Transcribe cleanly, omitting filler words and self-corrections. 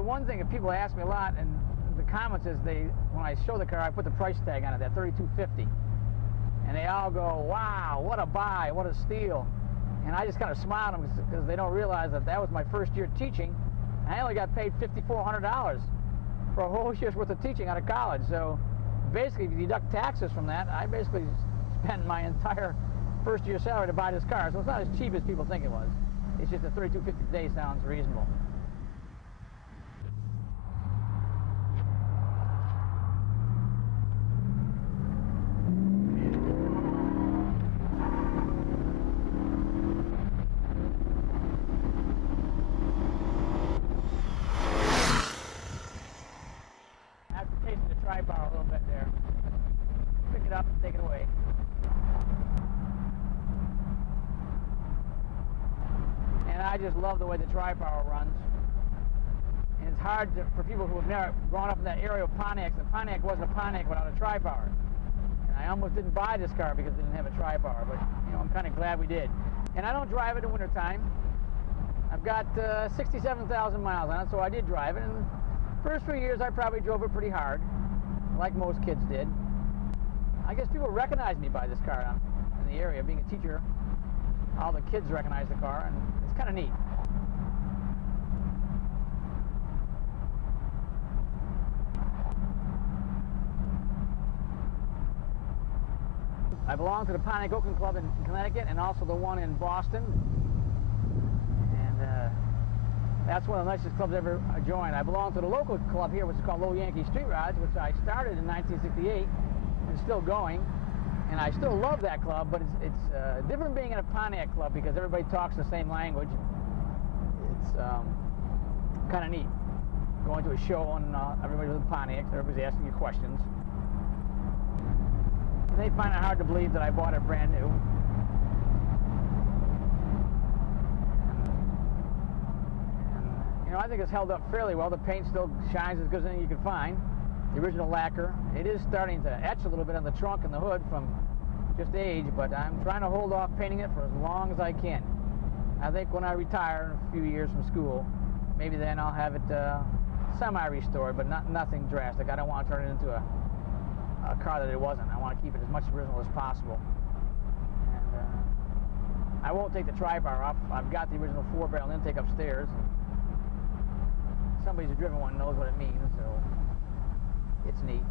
the one thing that people ask me a lot in the comments is when I show the car, I put the price tag on it, that $3,250, and they all go, "Wow, what a buy, what a steal!" And I just kind of smile at them because they don't realize that was my first year teaching. And I only got paid $5,400 for a whole year's worth of teaching out of college. So basically, if you deduct taxes from that, I basically spent my entire first year salary to buy this car. So it's not as cheap as people think it was. It's just that $3,250 a day sounds reasonable. Power a little bit there. Pick it up and take it away. And I just love the way the tri-power runs. And it's hard for people who have never grown up in that area of Pontiacs. The Pontiac wasn't a Pontiac without a tri-power. And I almost didn't buy this car because it didn't have a tri-power, but you know, I'm kind of glad we did. And I don't drive it in wintertime. I've got 67,000 miles on it, so I did drive it. And the first few years I probably drove it pretty hard, like most kids did. I guess people recognize me by this car in the area. Being a teacher, all the kids recognize the car, and it's kind of neat. I belong to the Pontiac Oakland Club in Connecticut and also the one in Boston. And that's one of the nicest clubs I ever joined. I belong to the local club here, which is called Low Yankee Street Rods, which I started in 1968 and is still going. And I still love that club, but it's different being in a Pontiac club because everybody talks the same language. It's kind of neat going to a show and everybody's with Pontiacs, everybody's asking you questions. And they find it hard to believe that I bought it brand new. You know, I think it's held up fairly well. The paint still shines as good as anything you can find. The original lacquer. It is starting to etch a little bit on the trunk and the hood from just age, but I'm trying to hold off painting it for as long as I can. I think when I retire in a few years from school, maybe then I'll have it semi-restored, but nothing drastic. I don't want to turn it into a car that it wasn't. I want to keep it as much original as possible. And I won't take the tri-bar off. I've got the original 4-barrel intake upstairs. Somebody who's driven one knows what it means, so it's neat.